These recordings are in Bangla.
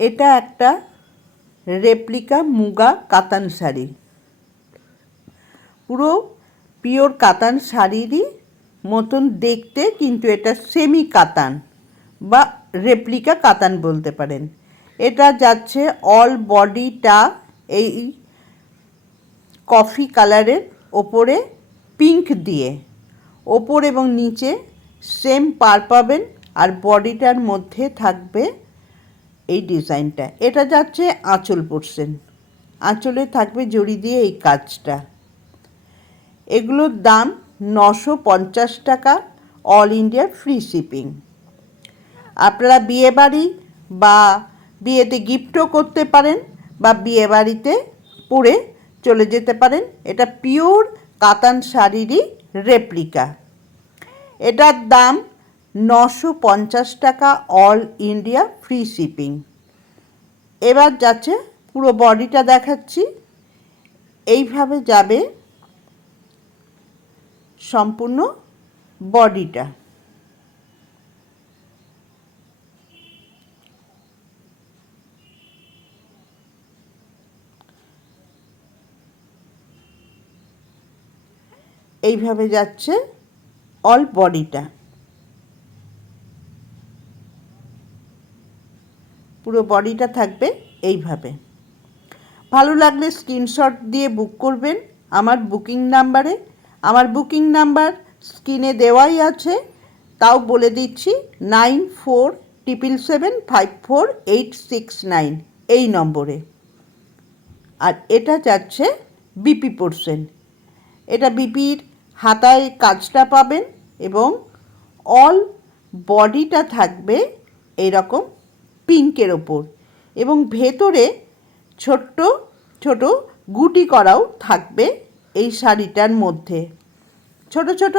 এটা একটা রেপ্লিকা মুগা কাতান শাড়ি, পুরো পিওর কাতান শাড়িরই মতন দেখতে, কিন্তু এটা সেমি কাতান বা রেপ্লিকা কাতান বলতে পারেন। এটা যাচ্ছে অল বডিটা এই কফি কালারের ওপরে পিঙ্ক দিয়ে, ওপর এবং নিচে সেম পার পাবেন, আর বডিটার মধ্যে থাকবে এই ডিজাইনটা। এটা যাচ্ছে আঁচল পোর্শন, আঁচলে থাকবে জড়ি দিয়ে এই কাজটা। এগুলোর দাম 950 টাকা, অল ইন্ডিয়া ফ্রি শিপিং। আপনারা বিয়েবাড়ি বা বিয়েতে গিফটও করতে পারেন, বা বিয়েবাড়িতে পরে চলে যেতে পারেন। এটা পিওর কাতান শাড়িরই রেপ্লিকা। এটার দাম 950 টাকা, অল ইন্ডিয়া ফ্রি শিপিং। এবার যাচ্ছে পুরো বডিটা দেখাচ্ছি। এইভাবে যাবে সম্পূর্ণ বডিটা। এইভাবে যাচ্ছে অল বডিটা, পুরো বডিটা থাকবে এইভাবে। ভালো লাগলে স্ক্রিনশট দিয়ে বুক করবেন আমার বুকিং নাম্বারে। আমার বুকিং নাম্বার স্ক্রিনে দেওয়াই আছে, তাও বলে দিচ্ছি, 9477754869 এই নম্বরে। আর এটা যাচ্ছে বিপি পোর্শন। এটা বিপির হাতায় কাজটা পাবেন, এবং অল বডিটা থাকবে এরকম পিঙ্কের ওপর, এবং ভেতরে ছোট্ট ছোট গুটি করাও থাকবে এই শাড়িটার মধ্যে। ছোট ছোট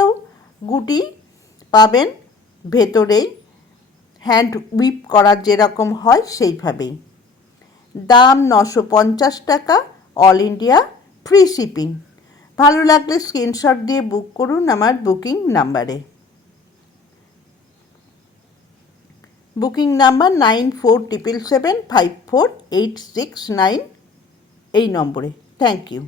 গুটি পাবেন ভেতরেই, হ্যান্ড উইপ করার যেরকম হয় সেইভাবেই। দাম 950 টাকা, অল ইন্ডিয়া ফ্রি শিপিং। ভালো লাগলে স্ক্রিনশট দিয়ে বুক করুন আমার বুকিং নাম্বারে। বুকিং নাম্বার 9477754869 এই নম্বরে। Thank you.